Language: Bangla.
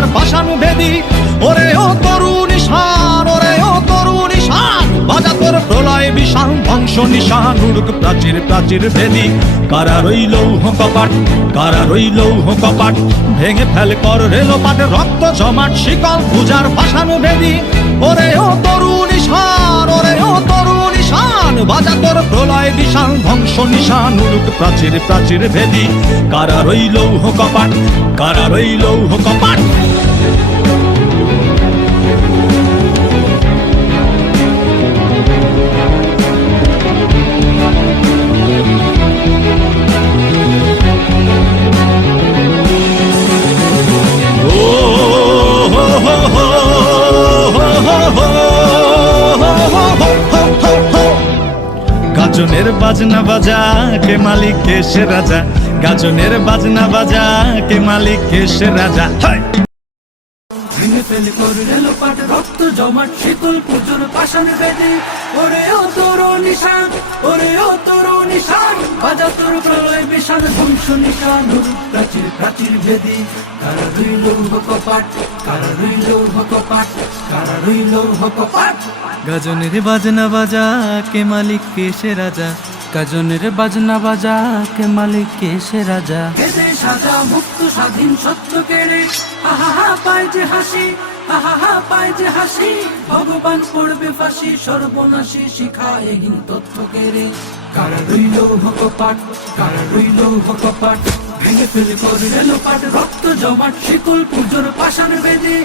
পূজার পাষাণ বেদী। ওরে ও তরুণ ঈশান, ওরে ও তরুণ ঈশান, বাজা তোর প্রলয় বিশাল ধ্বংস নিশান, উড়ুক প্রাচীর প্রাচীর ভেদী। কারা রইল কপাট, কারা রইল কপাট, ভেঙে ফেল কর রেলপাট, রক্ত জমাট শিকল পূজার পাষাণ বেদী। ওরে ও তরুণ ঈশান, ওরে ও তরুণ ঈশান, বাজা তোর প্রলয় বিশাল ধ্বংস নিশান, উড়ুক প্রাচীর প্রাচীর ভেদী। কারা রইল কপাট, কারা রইল কপাট। গাজনের বাজনা বাজা কে মালিক কে সে রাজা, গাজনের বাজনা বাজা কে মালিক কে সে রাজা। ভেঙে ফেলে কর রেলপাট, রক্ত জমাট শীতল পুজোর পাষাণ বেদী। ওরে ও তরুণ ঈশান, ওরে ও তরুণ ঈশান, বাজা তোর প্রলয় বিশাল ধ্বংস নিশান, উড়ুক প্রাচীর প্রাচীর ভেদী। কারা রইল কপাট, কারা রইল কপাট, কারা রইল কপাট। গাজনের বাজনা বাজা কে মালিক কে সে রাজা, গাজনের বাজনা বাজা কে মালিক কে সে রাজা। এদে সাজা মুক্ত স্বাধীন সত্য কেড়ে, আহা হা পায় যে হাসি, আহা হা পায় যে হাসি, ভগবান পড়বে ফাঁসি, সর্বনাশী শিখা এহীন তথ্য কেড়ে। কারা রইল কপাট, কারা রইল কপাট, ভেঙে ফেলে কর রেলপাট, রক্ত জমাট শিকল পুজোর পাষাণ বেদী।